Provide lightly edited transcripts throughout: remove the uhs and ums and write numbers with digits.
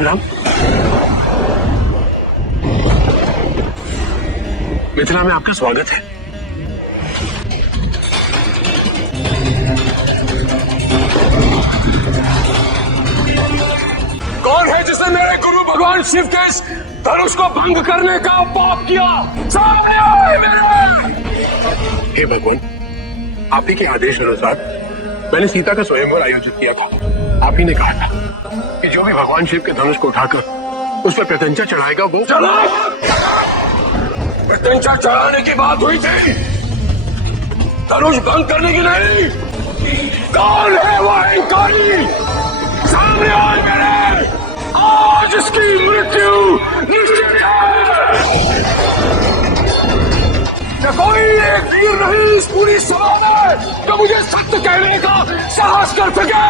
परशुराम, मिथिला में आपका स्वागत है। कौन है जिसने मेरे गुरु भगवान शिव के इस धनुष को भंग करने का पाप किया? सामने आए मेरे। हे भगवान, आप ही के आदेश अनुसार मैंने सीता का स्वयंवर आयोजित किया था। आप ही ने कहा था कि जो भी भगवान शिव के धनुष को उठाकर उस पर प्रत्यंचा चढ़ाएगा वो प्रत्यंचा चढ़ाने की बात हुई थी, धनुष भंग करने की नहीं। कौन है वो अहंकारी? सामने आए मेरे। आज इसकी मृत्यु निश्चित है। क्या कोई एक वीर नहीं इस पूरी सभा में जो मुझे सत्य कहने का साहस कर सके?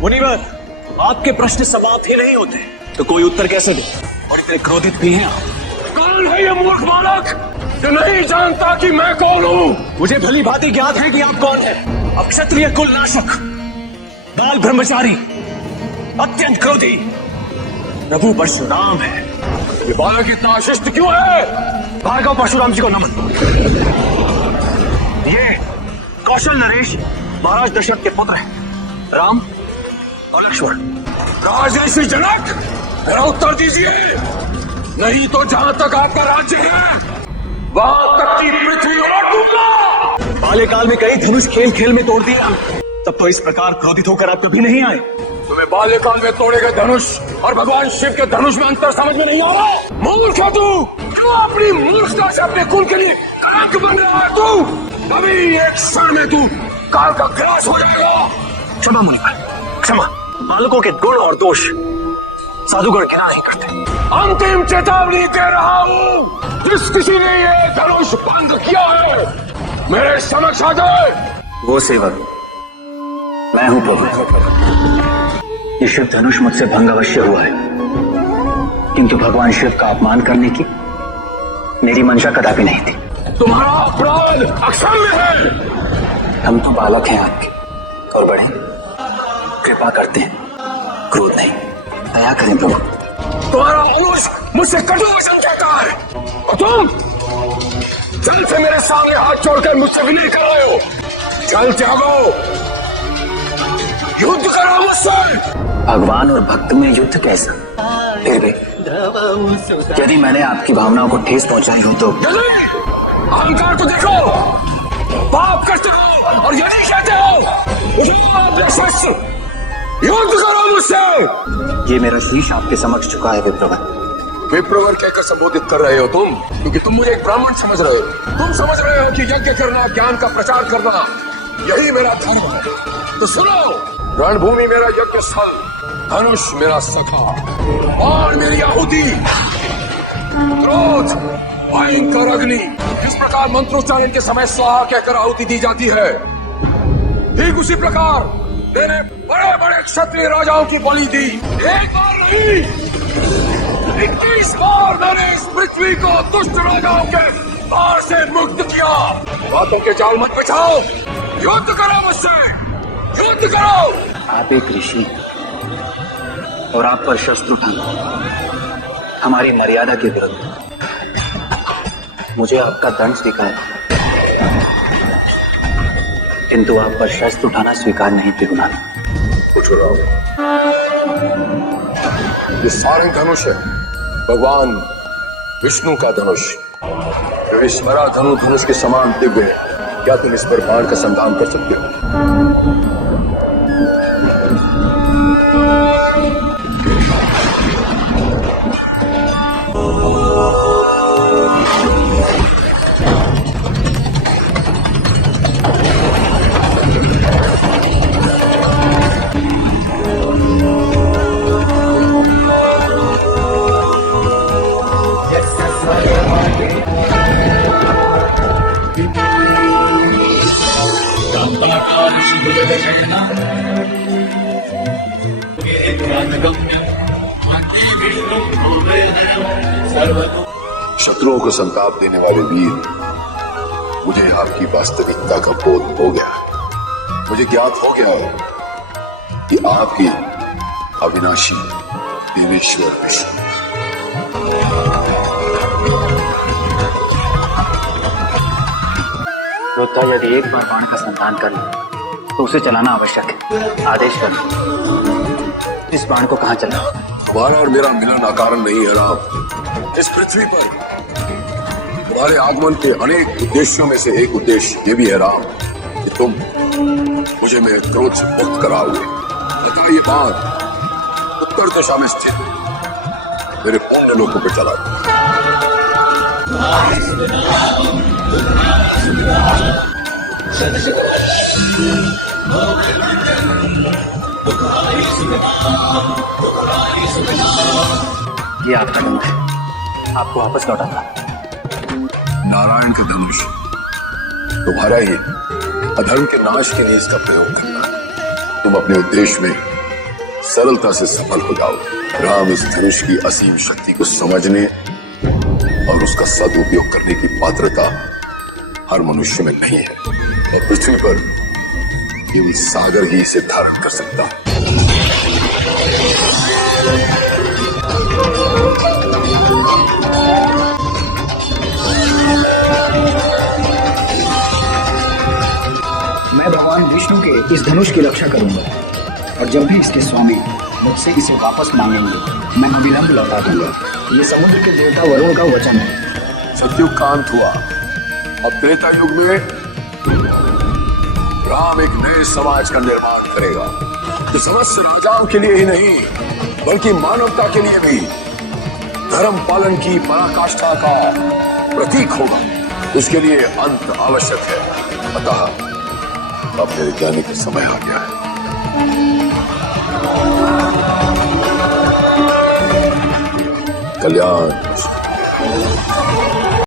मुनिवर, आपके प्रश्न समाप्त ही नहीं होते तो कोई उत्तर कैसे दे? और इतने क्रोधित भी हैं आप। कौन है ये मूर्ख बालक जो नहीं जानता कि मैं कौन हूँ? मुझे भली भांति ज्ञात है कि आप कौन है। अब क्षत्रिय कुल नाशक, बाल ब्रह्मचारी, अत्यंत क्रोधी प्रभु परशुराम है। ये बालक इतना अशिष्ट क्यों है? भार्गव परशुराम जी को नमन। ये कौशल नरेश महाराज दशरथ के पुत्र हैं, राम और लक्ष्मण। राजर्षि जनक, मेरा उत्तर दीजिए, नहीं तो जहां तक आपका राज्य है वहां तक की पृथ्वी और दूंगा। बाल्यकाल में कई धनुष खेल खेल में तोड़ दिया, तब तो इस प्रकार क्रोधित होकर आप कभी नहीं आए। तुम्हें बाल्यकाल में तोड़े गए धनुष और भगवान शिव के धनुष में अंतर समझ में नहीं आ रहा? मूर्ख है तू, क्यों अपनी मूर्खता से अपने कुल के लिए कलंक बन रहा है तू? अभी एक क्षण में तू काल का ग्रास हो जाएगा। क्षमा मुनिवर, क्षमा। बालकों के गुण और दोष साधुगण गिना नहीं करते। अंतिम चेतावनी दे रहा हूँ, जिस किसी ने ये धनुष भंग किया है मेरे समक्ष आ जाए। वो सेवक मैं हूं प्रभु। ये शिव धनुष मुझसे भंग अवश्य हुआ है, किंतु भगवान शिव का अपमान करने की मेरी मंशा कदापि नहीं थी। तुम्हारा अपराध अक्षम्य है। हम तो बालक हैं आपके, और बड़े कृपा करते हैं, क्रोध नहीं। दया करें प्रभु। तुम्हारा अनुज मुझसे कटु वचन कहता है और तुम जल से मेरे सामने हाथ जोड़कर मुझसे विनय कर रहे हो। जल त्यागो, युद्ध करो मुझसे। भगवान और भक्त में युद्ध कैसा? फिर भी यदि मैंने आपकी भावनाओं को ठेस पहुंचाई हो तो अहंकार तो देखो, पाप करते हो और यही कहते हो उठो अपने शस्त्र, युद्ध करो मुझसे। ये मेरा शीश आपके समक्ष झुका है विप्रवर। विप्रवर कहकर संबोधित कर रहे हो तुम, क्योंकि तुम मुझे एक ब्राह्मण समझ रहे हो। तुम समझ रहे हो कि यज्ञ करना, ज्ञान का प्रचार करना यही मेरा धर्म है। तो सुनो, रणभूमि मेरा यज्ञ स्थल, धनुष मेरा सखा और मेरी आहुति, क्रोध भयंकर अग्नि। इस प्रकार मंत्रोच्चारण के समय स्वाहा कहकर आहुति दी जाती है, ठीक उसी प्रकार मैंने बड़े बड़े क्षत्रिय राजाओं की बलि दी। एक बार नहीं, 21 बार मैंने इस पृथ्वी को दुष्ट राजाओं के भार से मुक्त किया। बातों के जाल मत बिछाओ, युद्ध करो मुझसे, युद्ध करो। आप एक ऋषि और आप पर शस्त्र उठाना हमारी मर्यादा के विरुद्ध। मुझे आपका दंड स्वीकार है, किंतु आप पर शस्त्र उठाना स्वीकार नहीं त्रिगुणान। कुछ रहो, ये सारे धनुष है भगवान विष्णु का धनुष, जो इस मरा धनुष के समान दिव्य है। क्या तुम इस पर बाण का संधान कर सकते हो? शत्रुओं को संताप देने वाले वीर, मुझे आपकी वास्तविकता का बोध हो गया। मुझे ज्ञात हो गया कि आप ही अविनाशी देवेश्वर विष्णु। वृद्धा यदि एक बार बाण का संधान कर ले तो उसे चलाना आवश्यक है। आदेश कर। इस बाण को कहाँ चलाना? तुम्हारा और मेरा मिलन अकारण नहीं है राम। इस पृथ्वी पर तुम्हारे आगमन के अनेक उद्देश्यों में से एक उद्देश्य ये भी है राम कि तुम मुझे मेरे क्रोध से मुक्त कराओगे। लेकिन ये बात उत्तर दिशा में स्थित मेरे पुण्य लोकों पर चला। ये आपका धनुष आपको वापस लौटा था। नारायण का धनुष तुम्हारा ही अधर्म के नाश के लिए इसका प्रयोग करना है। तुम अपने उद्देश्य में सरलता से सफल हो जाओ। राम, इस धनुष की असीम शक्ति को समझने और उसका सदुपयोग करने की पात्रता हर मनुष्य में नहीं है और पृथ्वी पर केवल सागर ही इसे धारण कर सकता है। मैं भगवान विष्णु के इस धनुष की रक्षा करूंगा और जब भी इसके स्वामी मुझसे इसे वापस मांगेंगे मैं अविलंब लौटा दूंगा। ये समुद्र के देवता वरुण का वचन है। सतयुग का अंत हुआ। अब त्रेता युग में राम एक नए समाज का निर्माण करेगा जो समस्त राजाओं के लिए ही नहीं बल्कि मानवता के लिए भी धर्म पालन की पराकाष्ठा का प्रतीक होगा। उसके लिए अंत आवश्यक है। अतः अब मेरे जाने का समय आ गया है। कल्याण।